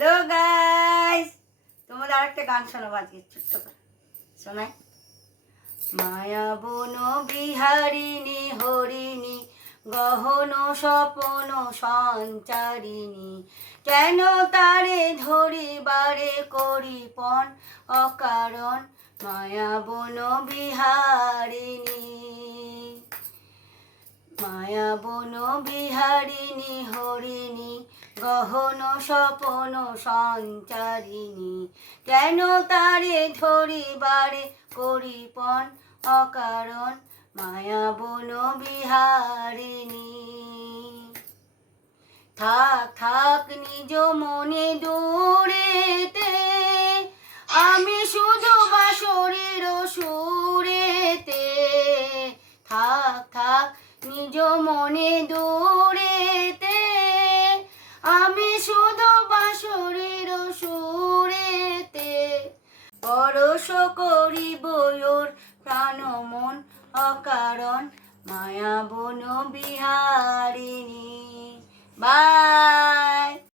Hello guys, তোমাদের আরেকটা গান শোনাবো আজকে ছোট্ট করে শোনাই। মায়া বন বিহারিণী হরিণী গহন স্বপন সঞ্চারিণী, কেন তারে ধরিবারে করিপন অকারণ মায়া বন বিহারিণী। মায়া বন বিহারিণী হরিণী গহন স্বপন সঞ্চারিণী, কেন তারে ধরিবারে করিপন অকারণ মায়া বন বিহারিণী। থাক থাক নিজ মনে দূরেতে, আমি শুধু বাঁশরীর সুরেতে। থাক থাক নিজ মনে দূরেতে, আমি শুধু বাঁশরীর সুরেতে। পরশ করিব ওর প্রাণ মন অকারণ মায়া বন বিহারিণী। বা